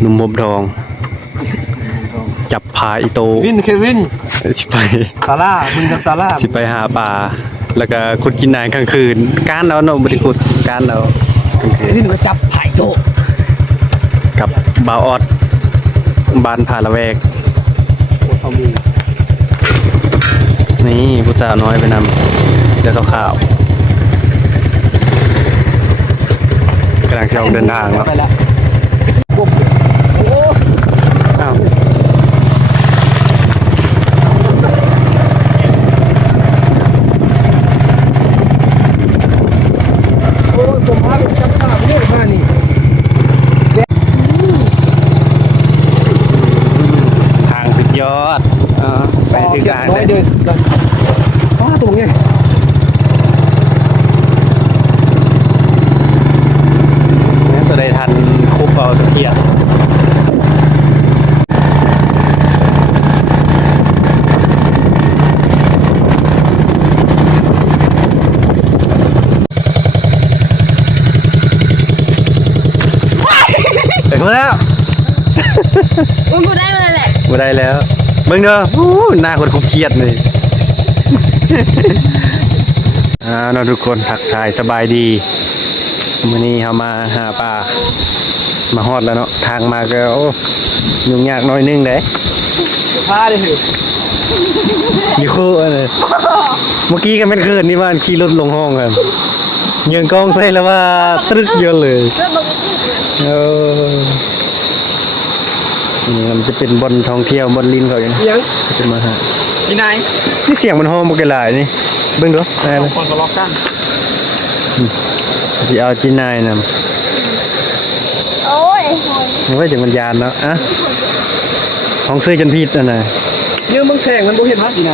หนุ่มผมทองจับพาอีโต เควินสิไปซาร่ามึงกับซาร่าสิไปหาปลาแล้วก็ขุดกินนานกลางคืนการเราเนาะบ่ได้ขุดการเรากลางคืน วินมาจับไผ่โต กับบาวออดบ้านผาละแวก โอ้เขามี นี่ผู้สาวน้อยไปนำเสื้อขาวๆกำลังจะออกเดินทางแล้ว ไปแล้วกบโอ้ อ้าว โอ้ผมพาไปจับปลาเรื่อยมานี่ ทางสุดยอดไปถึงทาง น้อยเดินป้าตรงนี้ เนี่ยตัวใดทันคุบเอาตะเกียบถึงแล้ว มันพูดได้มาแหละ มาได้แล้วเบิ่งเด้อหน้าคนคุบเครียดเลยเนาะทุกคนทักทายสบายดีมื้อนี้เฮามาหาปลามาฮอดแล้วเนาะทางมาก็โอ้ยุ่งยากหน่อยนึงเด้ พาเลยเหรอ อยู่คู่เลยเมื่อกี้ก็เป็นคืนนี่ว่าขี่รถลงห้องกันเงินกองใส่แล้วว่าตรึกเยอะเลย เรื่องบอกจริง เออนี่มันจะเป็นบอนท่องเที่ยวบอนลินเขาอย่าง ยัง จะมาหา ที่ไหน นี่เสียงมันห้องบกหลายนี่เบิ่งดูได้เลย คนก็ล็อกกัน สิเอาจีนายน โอ้ย ำมันไว้ถึงมันยานเนาะอะห้องซื้อจนผิดอ่ะนะ เนี่ยมึงแข่งมันบ่เห็นฮะที่ไหน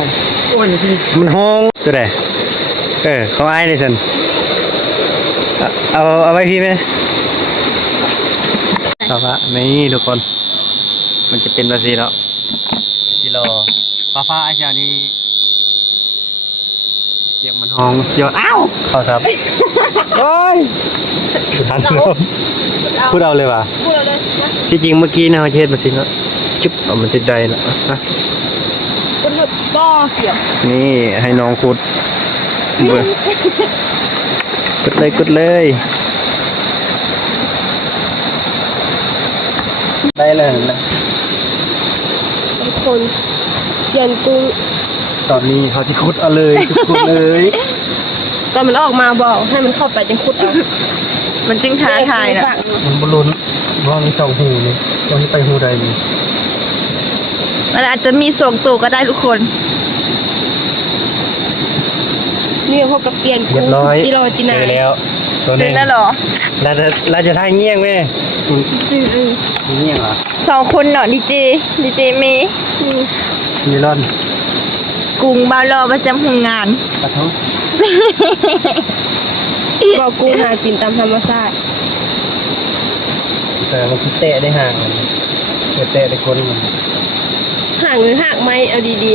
โอ้ยที่ มันห้องตัวไหนเขาอายเลยสันเอาไว้พี่ไหมเอาละนี่ทุกคน มันจะเป็นแบบนี้แล้วกิโลฟ้าไอ้เจ้านี่เสียงมันห้องเยอะอ้าวเข้าครับโอ้ยทันลมพูดเอาเลยว่ะ พูดเราเลยนะ ที่จริงเมื่อกี้นะเขาเช็ดมาสิเนาะจุ๊บเอามันติดได้นะนะ คนหลุดบ่อเสียง นี่ให้น้องขุดเบื่อ กดเลยได้เลยนะ บางคนเขียนตุ้ง ตอนนี้เขาจะขุดเอาเลยขุดเลย ตอนมันออกมาบอกให้มันเข้าไปจังคุดเอามันจึงท้าทายนะ มันบอลลูนว่ามีสองหูนี่ตรงนี้ไปหูใดนี่ มันอาจจะมีส่งตัวก็ได้ทุกคนนี่พบกับเกียน เรียบร้อย ที่รอจินา เจอแล้วตัว เจ นี้ อแล้วเหรอ เราจะท่ายเงี้ยงไหมเงี้ยงเหรอ สองคนเนาะดีเจเมย์ มีรอน กรุงบาวรอประจำโรงงาน กระทง บอกกุ้งหากินตามธรรมชาติ แต่มันคิดเตะได้ห่างเตะได้คนมัน ห่างหรือหักไหมเอาดี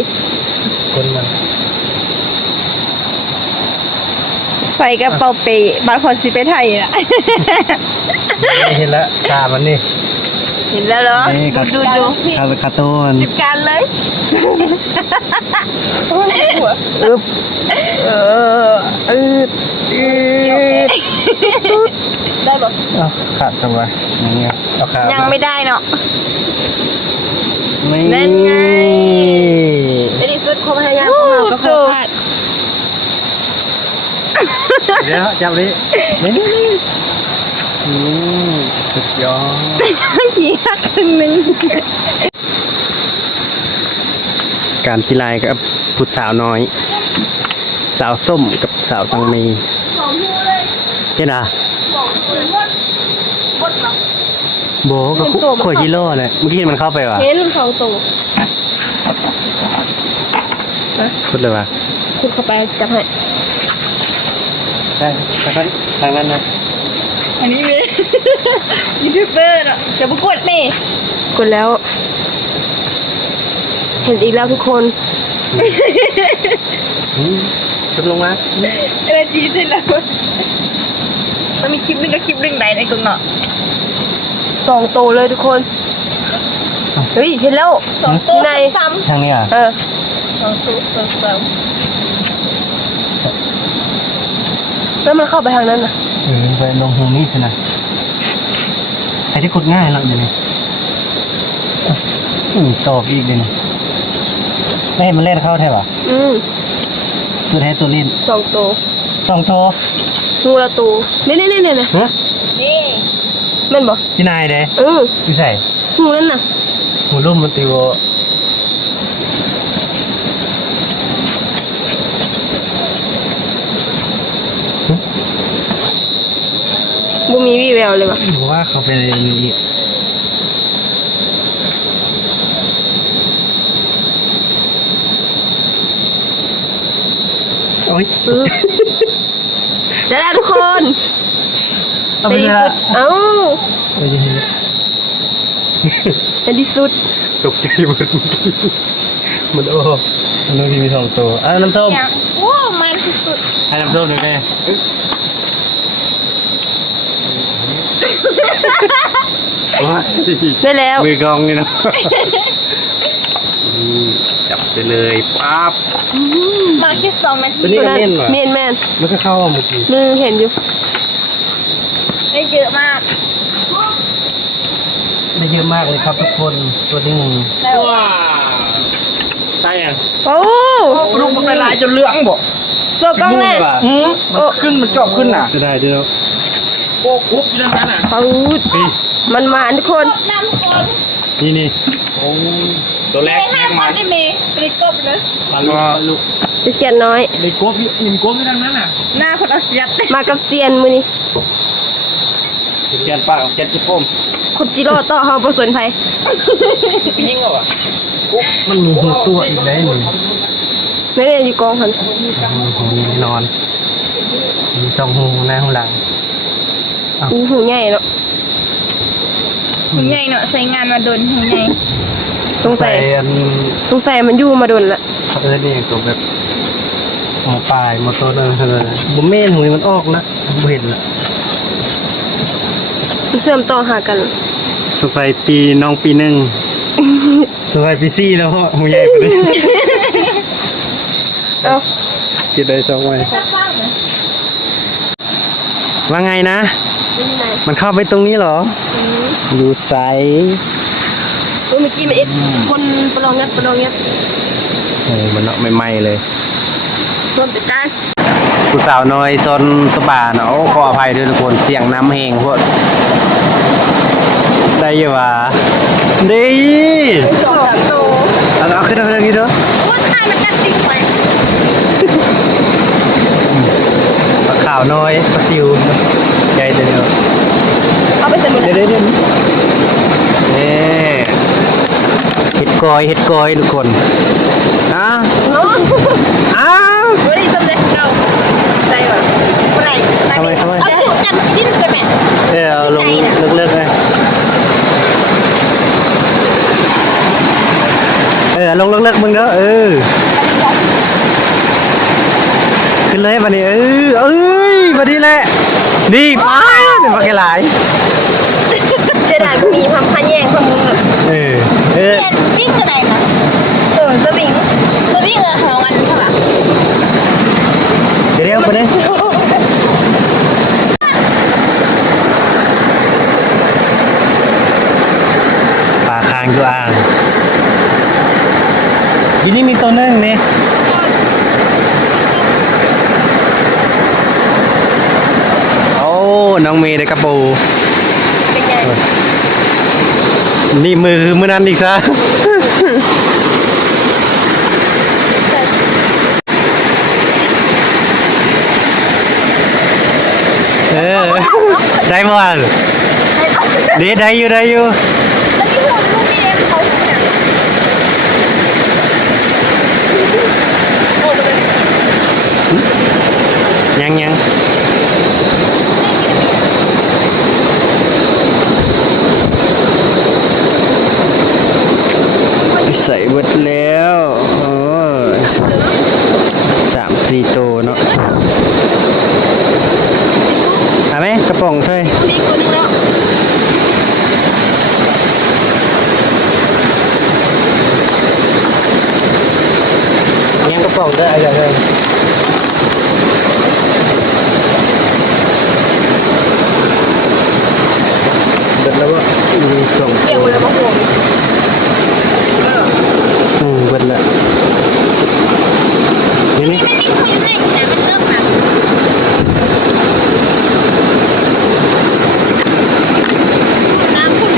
คนมัน ๆไฟกระเป๋าเปบางคนสิไปไทยอ่ะ เห็นแล้วตามันนี่ เห็นแล้วเหรอ นี่ครับ ดู คาโต้มัน จัดการเลย อึ๊บด ได้ปะ เอาขาดตัวอย่างเงี้ยเอาขาด ยังไม่ได้เนาะ ไม่ นั่นไง ในที่สุดความพยายามของเราก็คงพลาด เดี๋ยวจับดินี่สุดยอด ขี่หักครึ่งนึง การกีฬากับผู้สาวน้อย สาวส้มกับสาวตังมีเห็นอ่ะโบกับขวดกิโลเลยเมื่อกี้มันเข้าไปว่ะ เห็นสองตัว พูดเลยว่ะ คุณเข้าไปจับให้ ใช่ทางนั้นนะ อันนี้เลยยูทูบเบอร์เนาะจะประกวดนี่กดแล้ว เห็นอีกแล้วทุกคน จบลงมา อะไรจีเสร็จแล้วมันมีคลิปหนึงกับคลิปหนึงไหนในกลุ่มเนาะ 2 โตวเลยทุกคนเฮ้ยเห็นแล้ว2 ตัวใน ทางนี้อ่ะ 2 ตัวแล้วมันเข้าไปทางนั้นน่ะ ไปลงตรงนี้สินะไอ้ที่ขุดง่ายเนาะอยู่นี่ตอบอีกเลยไม่ให้มันเล่นเข้าใช่ป่ะตัวแท้ตัวเล่น 2 ตัว 2 ตัว งูละตัวนี่ ฮะ นี่แม่นบ่ ที่นายเด้ ที่ใส่ งูนั่นน่ะ หูลุ่มมันตีวอ บ่มีวี่แววเลยว่ะ ผมว่าเขาเป็นอะไรอีกโอ้ย ได้แล้วทุกคน เอา ใน ไป ที่ ละ สุดเอ้า เอาไปเลย ในที่สุด ตกใจหมดมันโอ้มันต้องมี2 ตัวน้ำส้ม โอ้มันสุด ให้น้ำส้มหน่อยแม่ว้า ได้แล้ว มือกองนี่นะจับไปเลยปั๊บ มาแค่2 นาที ตัวนี้ก็เม่นเหรอ เม่น มันก็เข้าเมื่อกี้ มึงเห็นอยู่ได้เยอะมาก ได้เยอะมากเลยครับทุกคนตัวนี้ว้าใช่ยัง โอ้ ลูกมันละลายจนเหลืองบ่ โซกล้องแน่ มันขึ้นมันจอบขึ้นน่ะ จะได้เดี๋ยว โอ้คุบอยู่นั่นน่ะ ปังมันมาทุกคน นี่โอ้ตัวแรกแรกมา ได้เมย์ไปกบเลย มันก็ลูก จะเสียนน้อย ในกบอิ่มกบอยู่นั่นน่ะ หน้าคนเอาเสียดมากับเซียนมือนี้ เขียนปากเขียนจิ๊บป้ม ขุดจิโร่ต่อเฮาประสนภัย ยิ่งเหรอมันมีหัวตัวอีกได้หนึ่ง ไม่ได้อยู่กองหัน นอนมีจองหูในห้องหลัง หูใหญ่เนาะ หูใหญ่เนาะใส่งานมาโดนหูใหญ่ สงสัย อัน สงสัยมันอยู่มาโดนละ นี่ตัวแบบหมอปลายหมอตัวนึงเลยบุเม่นหูมันออกนะบุเห็นละ มันเสื่อมต่อหากัน สงสัยปีน้องปีหนึ่งสงสัยปี4แล้วเพราะหูใหญ่ไปเลย เอ้า กินได้2 วันว่าไงนะ เป็นยังไง มันเข้าไปตรงนี้เหรออยู่ไซ เมื่อกี้มันคนประลองงัด โอ้มันเนาะไม่ไหม้เลย ร่วมจัดการ ผู้สาวน้อยซนตะบาเนาะขออภัยด้วยทุกคนเสียงน้ำแห้งพวกได้อยังวะดี 2-3 โต เอาขึ้นมาทางนี้เด้อ โอ้ตายมันกัดติ่งไป ปลาขาวน้อยปลาซิวใหญ่เดียว เอาไปใส่หมดเลย เดี๋ยวนี่เห็ดกอยทุกคนนะ เนาะ อ้าว วันนี้สำเร็จเอาใส่ว่ะคนไหนเอาจุดกันดิ้นกันแม่ เอาลงเลิกๆเลยลงเลิกๆมึงเด้อขึ้นเลยมานี่มาดีแหละดีป้าเป็นมาแก่หลาย เจดายมีความพันแยงความมึงเลย เออ เปลี่ยนวิ่งกันไหนนะสวิงของมันเท่าไหร่ เดี๋ยวไปเลยปลาคางอยู่อ่างทีนี้มีตัวนึงนี่โอ้น้องเมย์ได้กระปู เป็นไง นี่มือนั้นอีกซะได้บ่ได้อยู่ แล้วที่หัวลูกพี่เอ็มเขาเนี่ย ยังใส่เบิดแล้ว3-4 ตัวเนาะเอาไหมกระป๋องใส่ นี่กูนึงแล้ว ได้อะไรเลยเด็ดแล้วว่ามีส่ง เกี่ยวเลยมะม่วง เบิดแล้วนี่นี่ มันมีคนอยู่ในแต่มันเริ่มหักน้ำคุณ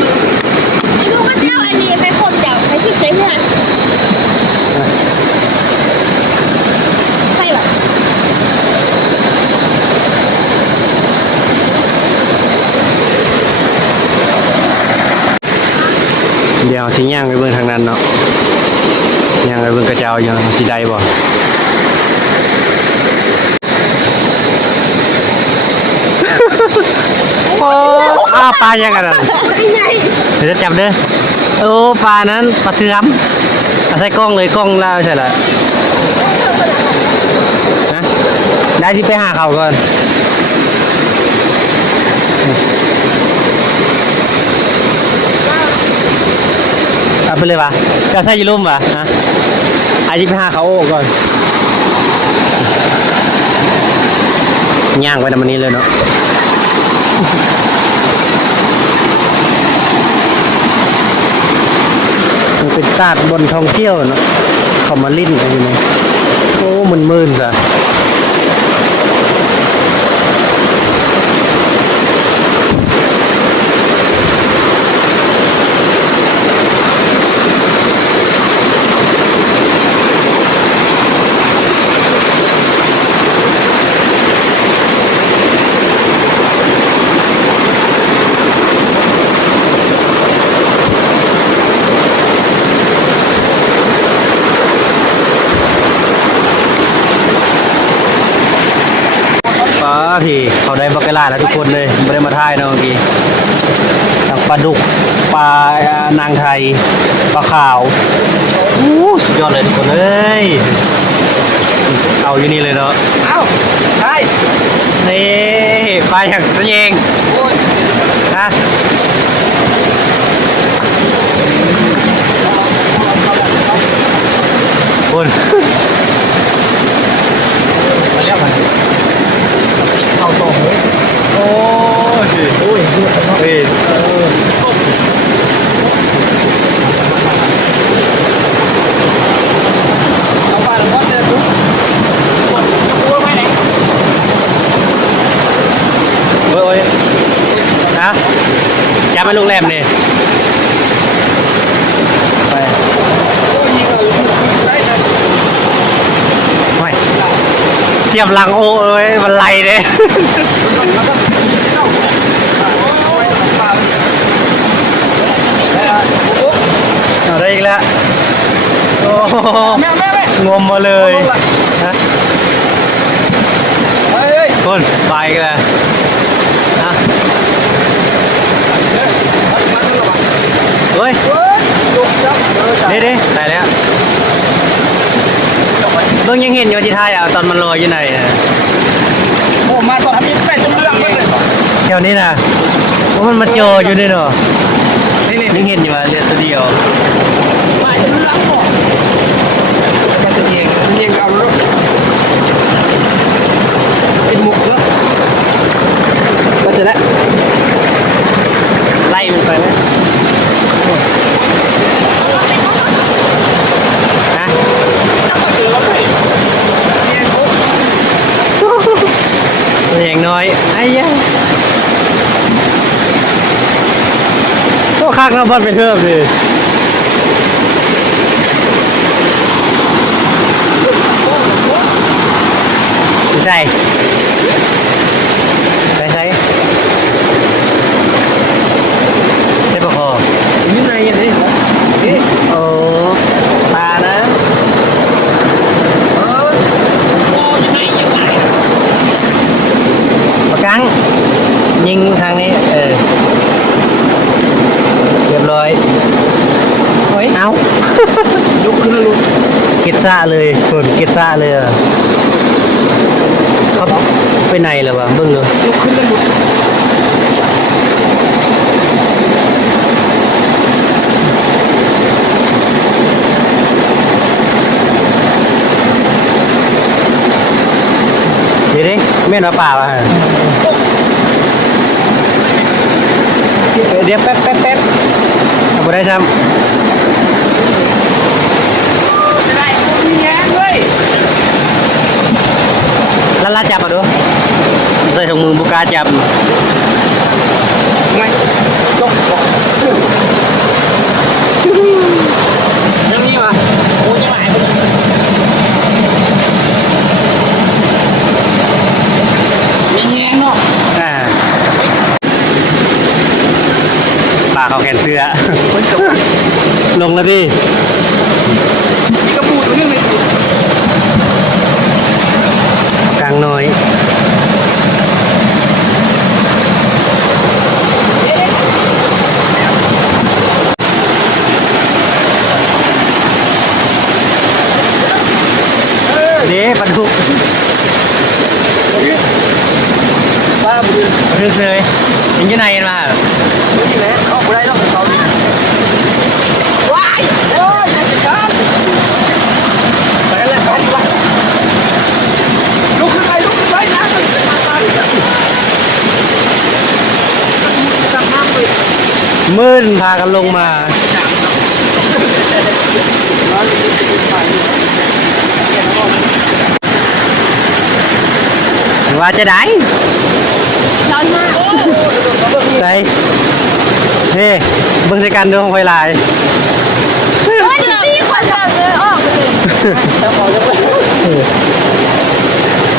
ลูกก็เจ้าอันนี้ไปคนเจ้าไปที่เพื่อนใช่ป่ะ เดี๋ยวสิย่างไปเบิ่งทางนั้นเนาะย่างไปเบิ่งกระเจ้ายังสิได้บ่โอ้ปลายังกันอ่ะเดี๋ยวจะจับเด้อโอ้ปลานั้นปลาเสื่อมเอาใส่กล้องเลยกล้องแล้วใช่เหรอนะได้ที่ไปหาเขาก่อนเอาไปเลยวะจะใส่ยีรุ่มวะฮะไอ้ที่ไปหาเขาก่อนย่างไว้ในมันนี้เลยเนาะมันเป็นตาดบนท่องเที่ยวเนาะเขามาลิ้นกันอยู่เนี่ยโอ้มึนๆจ้ะที่เขาได้บักไก่ล่าแล้วทุกคนเลยไม่ได้มาท่ายนะเมื่อกี้ทั้งปลาดุกปลานางไทยปลาขาวสุดยอดเลยทุกคนเอ้ยเอาอยู่นี่เลยเนาะ เอ้าใช่ นี่ปลาอย่างเสียงฮะคุณ มาแล้วมันเอาตรงเลย โอ้ยโอ้ยเฮ้ย เอาไปแล้วก็เจอปุ๊บกดตัวไปไหน โอ้ยนะอย่าไปโรงแรมนี่ไป โอ้ยยิงได้นะ ไม่เสียบหลังโอ้ยมันไหลเลย เอาได้อีกแล้วโอ้โห แม่ งมมาเลยฮะ เฮ้ย คนไปกันเลยนะเฮ้ย ยกจับ เด้ได้แล้วเบิ่งยังเห็นอยู่ที่ท้ายอ่ะตอนมันลอยอยู่ไหนน่ะ โอ้มาตอนทำยังเป็นจนเรื่องเลย แถวนี้น่ะว่ามันมาเจออยู่นี่เนาะ นี่ ยังเห็นอยู่ว่าเรือตัวเดียว มาจนเรื่องหมดจะเองเอารถเป็นหมุกแล้วก็จะแล้ว ไล่มันไปไหมฮะตัวอย่างน้อยไอ้ยังก็คักน้ำบอลไปเพิ่มเลยไม่ใช่ใช่ใช่ปะคอ นี่ไงอย่างนี้นี่ โอ้ตานะ โอ้ยังไงยังไง ประกังยิงทางนี้เรียบร้อย เฮ้ย เอา ยกขึ้นแล้วลุก กิดซ่าเลยคนกิดซ่าเลยอะเขาไปไหนเหรอวะเบิ่งเลย ยกขึ้นแล้วลุก แม่นว่าป่าวะเดี๋ยวแป๊บเอาบ่ได้ท จะได้มีแง่ด้วย ำแล้วลาจับมาดูใส่ถุงมือบุกล้าจับ ไม่จบยังมีวะโอ้ยหลายไปมีแง่เนาะ อ่าป่าเขาแขนเสื้อ คนจบ ลงแล้วดิ มีกระปูตัวนึงเลย กลางน้อยเด้ปลาดุก บ้าบุญ เฉยๆยังอยู่ไหนมา นี่แหละออกไปได้รอบเขาว้ายโอ้ยจะกันไปกันแล้วกันดีกว่าลุกขึ้นไปนะมาตายจับน้ำเลย มื่นพากันลงมา ร้อนไป ว่าจะได้ ร้อนมาก ใส่เฮ้เบิ่งใส่กันดูของไฟลาย ร้อนตีขวดเลยออกเลย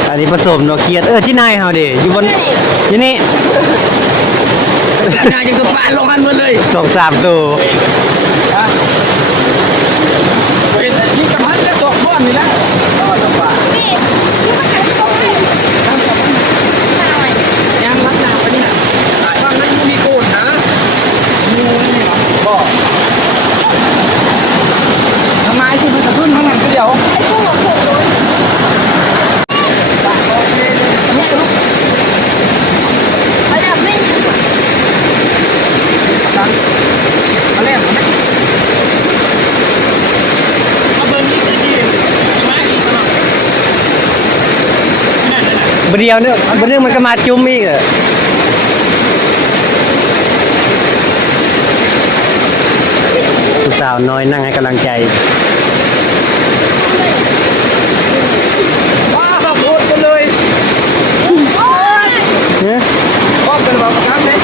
อันนี้ผสมเนาะเกียดที่นายเฮาดิอยู่บนอยู่นี่ นายยังกับปลาลงหันหมดเลย 2-3ตัว เป็นยิงกับพันกระสอบบ้านนี่นะต้องมาจับปลา พี่พี่มาขายของให้ ทำกับมัน หน่อย ยางรัดหนาไปนี่นะตอนนั้นมีโกนนะงูนี่หรอบ่ทำไมที่มันจะขึ้นข้างนั้นก็เดี๋ยว ไอ้พวกของผมรู้ ปลาโอเคเลยนี่ลูก เขาแบบไม่ กันมาเล่นไหมเอาเบอร์นี้ก็ดีไหมอีกหน่อยนั่น บ่เดียวเนี่ยบ่เรื่องมันก็มาจุ่มอีกอะผู้สาวน้อยนั่งให้กำลังใจ ว้าวโคตรกันเลย โอ้ย เฮ้ย ก็เป็นแบบนั้นเลย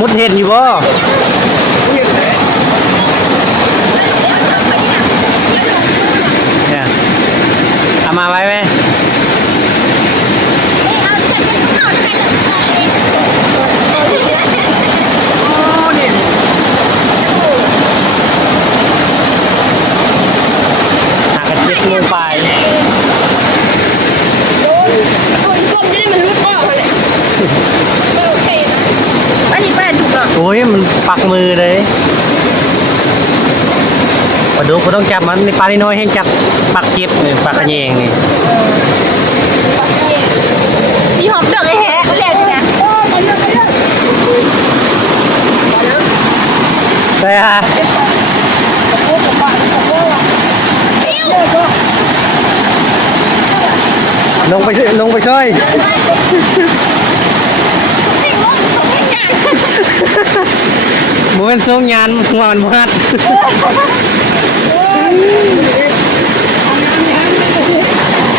มุดเห็นอยู่บ่ เห็นไหม เนี่ยเอามาไว้ไหม เอาจัดเป็นข่าวให้หน่อย อ๋อนี่ หากัน7 โมงไป คนส้มจะได้มันรุดออกเลยโอเคอันนี้แปลถูกเหรอ โอ้ยมันปักมือเลยปลาดุกก็ต้องจับมันในปลาน้อยๆให้จับปักเก็บนี่ปลากระเยงนี่ มีหอมดอกเลยแฮะเขาเรียกนะโอ้ยไปเรื่อง แต่ฮะลงไปช่วยหมูเป็นทรงยานหัวมันมัด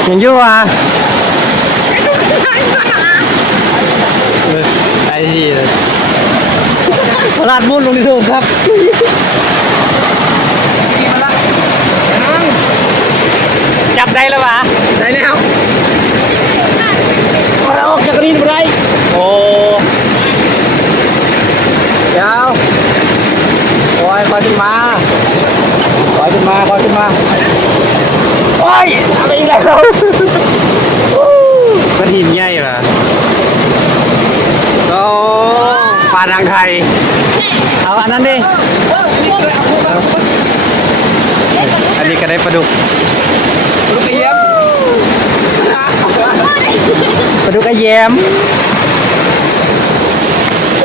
ยังอยู่อ่ะไอ้ที่ลาดบุญลงที่ถูกครับ มาละ จับได้แล้วปะ ได้แล้วเราออกจากนี้ไปได้ โอ้เดี๋ยวโอ้ยคอยขึ้นมาโอ้ยอะไรอีกแล้วมันหินใหญ่ปะโอ้ปลาทางไทยเอาอันนั้นดิ อันนี้ก็ได้ปลาดุก ลูกเอี้ยม ปลาดุกกระแยม โอ้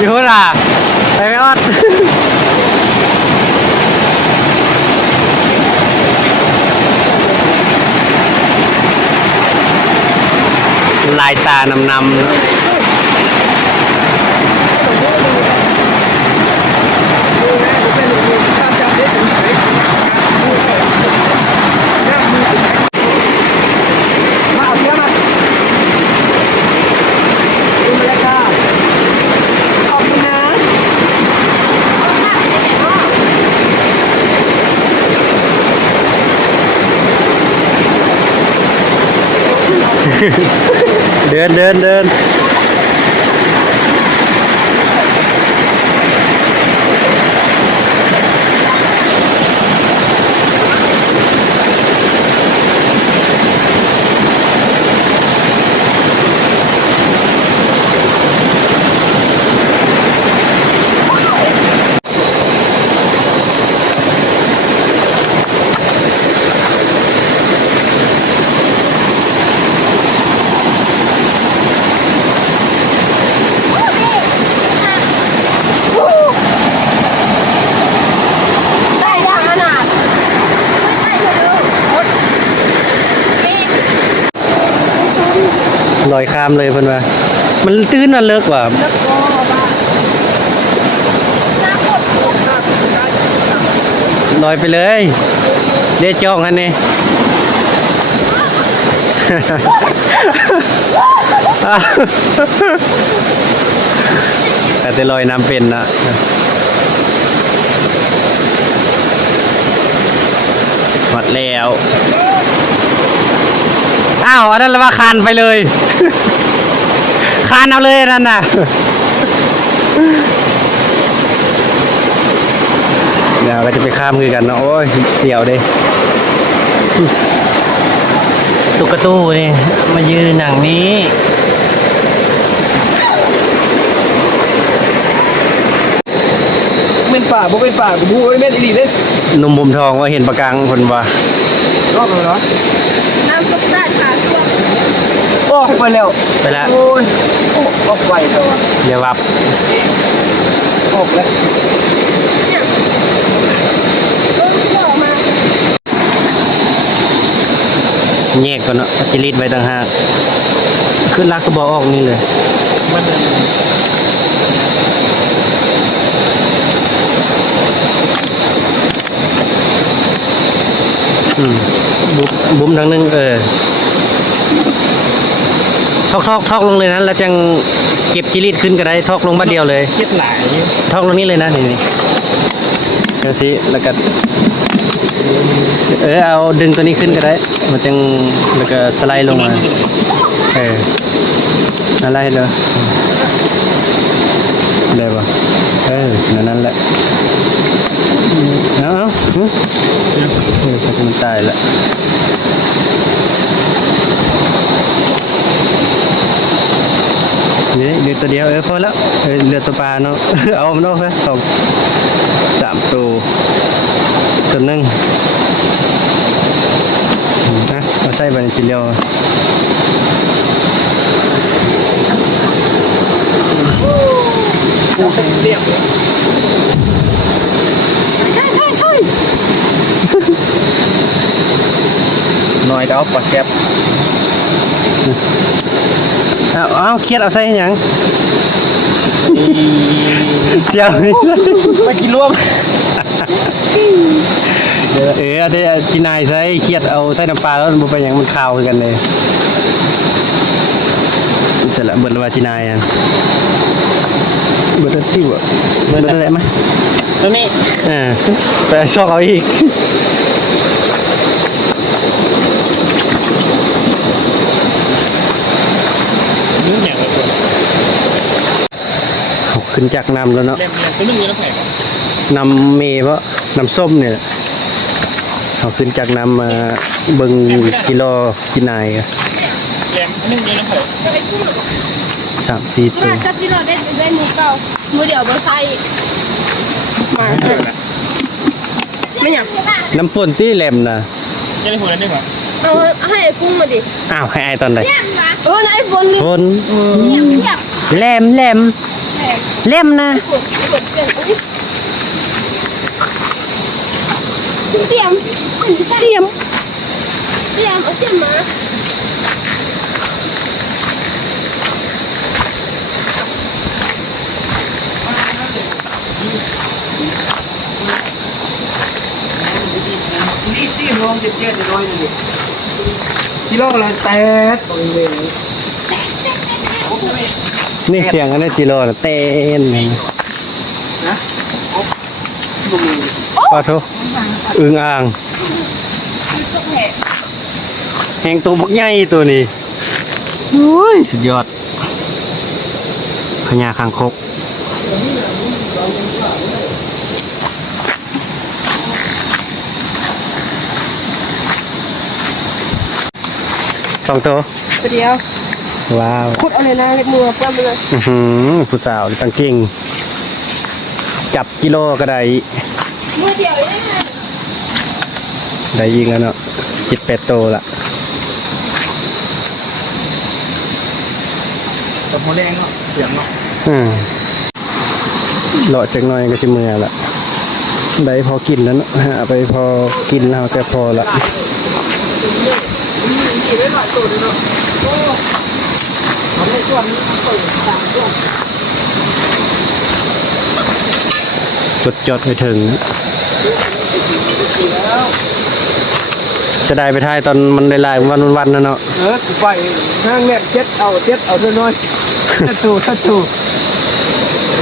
อยู่ล่ะไปไม่ออดลายตานำเนาะ มาเอาเสื้อมาดูบรรยากาศขอบคุณนะ เดินเดินเดินได้ยังอ่ะน่ะไม่ได้เลย ลอยข้ามเลยเพิ่นว่ามันตื้นมันเลิกว่ะ แล้วก็ว่าน้ำหมด ลอยไปเลยเรียกจ้องอันนี้ แต่จะลอยน้ำเป็นนะหมดแล้วอ้าวอันนั้นเราว่าคานไปเลย คานเอาเลยอันนั่นน่ะ เดี๋ยวก็จะไปข้ามคือกันเนาะโอ้ยเสียวเด้ตุ๊กตู้นี่มายืนหนังนี้ เป็นป่าบ่เป็นป่ากูบูไม่เป็นอีหลีเด้ หนุ่มผมทองว่าเห็นประกังคนว่าร อบเลยเหรอ น้ำซุปราดขาช่วง ออกไปแล้ว ไปแล้ว โอ้ยออกไปแล้ว เดี๋ยววับ ออกแล้ว เนี่ยรถที่ออกมา แยกก่อนเนาะจะรีดไว้ต่างหากขึ้นรักก็บอกออกนี่เลย มันเลย บุ้มทางนึงทอกลงเลยนะแล้วจังเก็บจิรีดขึ้นก็ได้ทอกลงบ้านเดียวเลย คิดหลาย ทอกลงนี่เลยนะนี่เดี๋ยวสิแล้วก็เอาดึงตัวนี้ขึ้นก็ได้มันจังแล้วก็สไลด์ลงมาอะไรเลยได้ปะนั่นแหละเอามันตายละนี่เดือตัวเดียวพอแล้วเดือตัวปลาเนาะ เอามันออกซะ3 ตัวตัวนึงนะเอาใส่ไปในทีเดียวเรียบหน่อยเดาปลาแซ่บ เอาเครียดเอาใส่หยังเจ้านี่ ไปกินร่วม เอาได้กินนายใส่เครียดเอาใส่น้ำปลาแล้วมันเป็นหยังมันขาวคือกันเลยเสร็จแล้วเบิดแล้วว่ากินนายเบิดแล้วติ้วเบิดอะไรไหม ตัวนี้ แต่ชอบเอาอีกยืดอย่างไรตัว ขึ้นจากน้ำแล้วเนาะ เล่มตัวนึงมีน้ำแข็ง น้ำเมย์เพราะน้ำส้มเนี่ยเอาขึ้นจากน้ำมาเบิ่งกิโลกินนาย แหลมนึ่งมีน้ำแข็ง จะไปพูดหรอ 3-4 ตัว น่าจะที่เราได้มือเก่ามือเดียวบนไซมาไม่อยาก น้ำฝนที่แหลมนะ ยังได้หัวนั้นได้ไหม เอาให้ไอ้กุ้งมาดิ อ้าวให้ไอตอนไหน ไอ้บนนี่ ฝน เงียบ แหลม เล่มนะ เสียม เสียม เอาเสียมมา นี่ตีรวมเจ็ดน้อยเลยกิโลละแตกตรงนี้ นี่เสียงอันนี้จิโร่น่ะเต้นนี่ นะ ปะทุอึ่งอ่างแหงตัวบักใหญ่ตัวนี้โอ้ยสุดยอดพญาคางคกสองตัว เดียว ว้าว ขุดเอาเลยนะเล็กมือเพิ่มไปเลย ผู้สาวตังเก่งจับกิโลก็ได้ มือเดียวได้ไหม ได้ยิงแล้วเนาะ7-8โตละ ตะโพแดงเนาะเสียงเนาะ เลาะจักหน่อยก็สิเมื่อละได้พอกินแล้วเนาะหาไปพอกินแล้วแต่พอละ นี่ได้หลายตัวเลยเนาะโอ้ทำในส่วนนี้เปิด3ส่วน จดไปถึงจะได้ไปถ่ายตอนมันได้ลายวันๆนะเนาะ กูไปห้างแรกเจ็ดเอาเท่าน้อยถ้าตู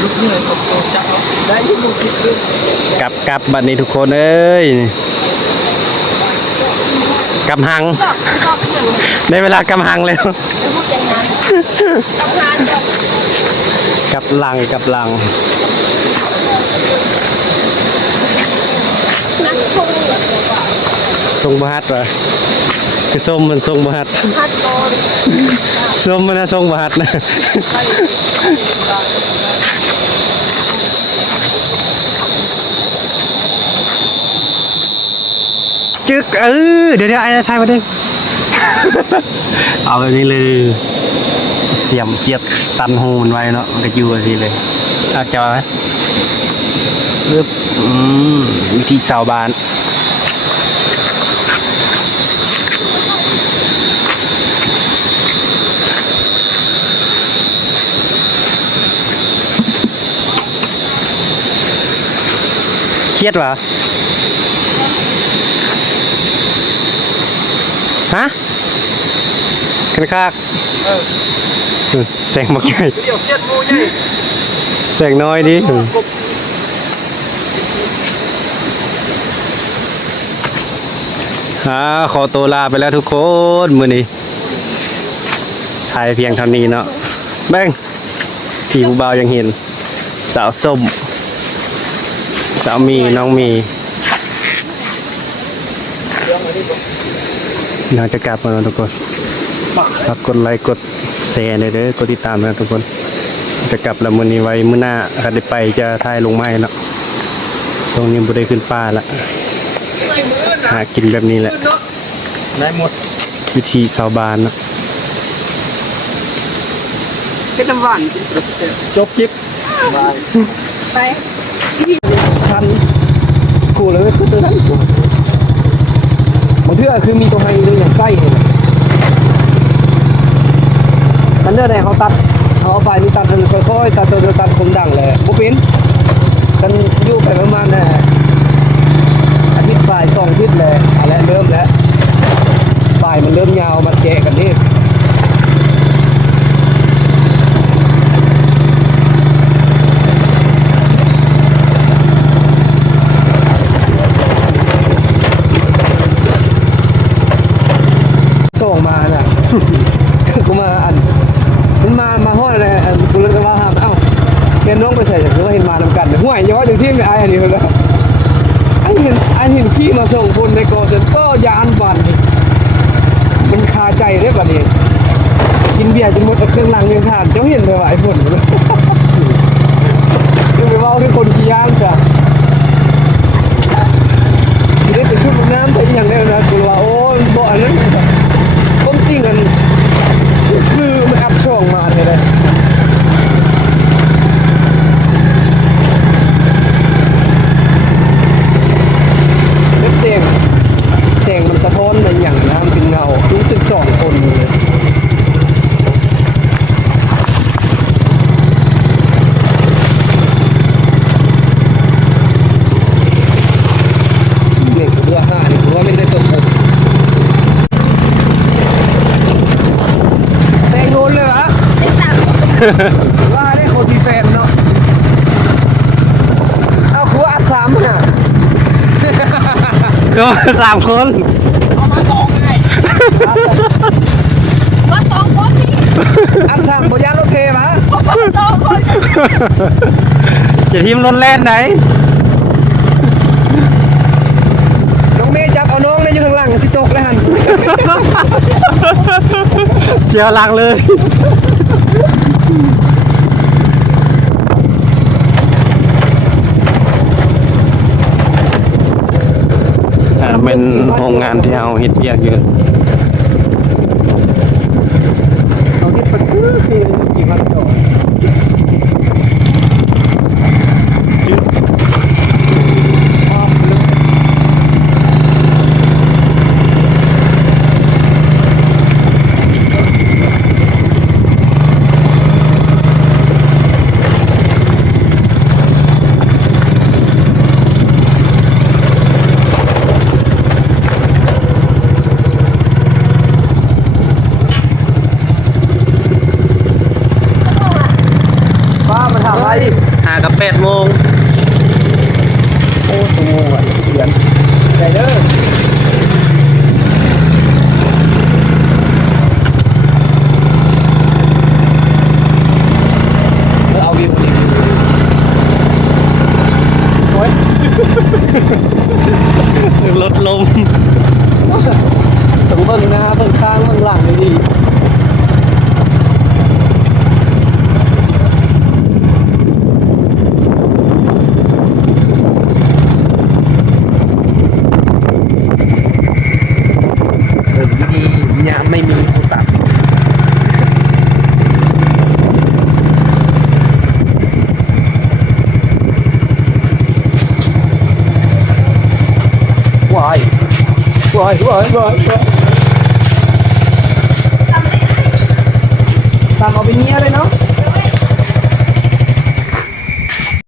ลูกนี่ตกจับเอาได้ที่ลูกคิดด้วย กลับบัดนี้ทุกคนเอ้ยกำหัง ได้เวลากำหังแล้ว พูดอย่างนั้นทำงานแบบ กับลัง นักคง ทรงบฮัดวะคือส้มมันทรงบฮัด พัดบอล ส้มมันนะทรงบฮัดนะจึกเดี๋ยวไอ้ถ่ายมาดิ เอาแบบนี้เลยเสียบตันหูมันไว้เนาะมันก็อยู่แบบนี้เลยเอาจอไหมวิธีสาวบานเครียดวะฮะกันคากแสงมักใหญ่ เดี๋ยวเจ็ดโมงใหญ่ แสงน้อยดิขอตัวลาไปแล้วทุกคนมื้อนี้ถ่ายเพียงเท่านี้เนาะแบ่งพี่ผู้บ่าวยังเห็นสาวส้มสาวมีน้องมีน่าจะกลับมาแล้วทุกคนฝากกดไลค์กดแชร์เลยเด้อกดติดตามนะทุกคนจะกลับแล้วมื้อนี้ไว้มื้อหน้าคันได้ไปจะถ่ายลงไม้เนาะช่วงนี้บ่ได้ขึ้นป่าละหากินแบบนี้แหละ ได้หมด วิธีชาวบ้านเนาะ เป็นน้ำหวานจบคลิปบาย ไป ทันกูเลยคือตัวนั้นบางเทื่อคือมีตัวไฮเลยอย่างใกล้เลยตันเนื้อไหนเขาตัดเขาเอาไปนี่ตัดมันค่อยๆตัดคมดังเลยปุ๊บเป็นกันอยู่ไปประมาณอาทิตย์ปลาย2 อาทิตย์เลยอะไรเริ่มแล้วปลายมันเริ่มยาวมาแกะกันนี่ส่งมาน่ะ กูมามันมาฮอดอะไรกูเลยว่าห้ามเอ้าเห็นน้องไปใส่จากว่าเห็นมานำกันห่วยย้อยจังซี่ไม่อายอันนี้เลยไอ้เห็นขี้มาส่งคนในกอเซ็นก็ยานบันนี่มันคาใจได้บัดนี้กินเบียร์จนหมดเครื่องรางยังทานเจ้าเห็นไปว่าไอ้ฝนคือไปเว้าด้วยคนขี้ยานจ้ะที่ได้ไปชุบน้ำไปอย่างเดียวนะกูว่าโอ้บ่อันนั้นก้มจริงกันคือมันอัดช่องมาเลย ว่าได้คนมีแฟนเนาะเอาครัวอัดสามน่ะ ก็3 คน เอามาสองไง ว่าสองคนพี่ อัดสามบยานรถเทมะ สองคน จะทีมรถแล่นไหน น้องเมย์จับเอาน้องเนี่ยอยู่ข้างหลังสิตกเลยหัน เชียร์หลังเลยเป็นโรงงานที่เอาเฮ็ดเวียกอยู่ เอาที่ปัดคือกี่พันต่อ ป้ามาถามอะไร 5 กับ 8 โมง โอ้โหเขียนใหญ่เด้อเอาวิวดิโอ้ย รถลม ต้องเบิ่งหน้าเบิ่งข้างเบิ่งหลังเลยดิดียามไม่มีผู้ตัดวายวายวายวายวาย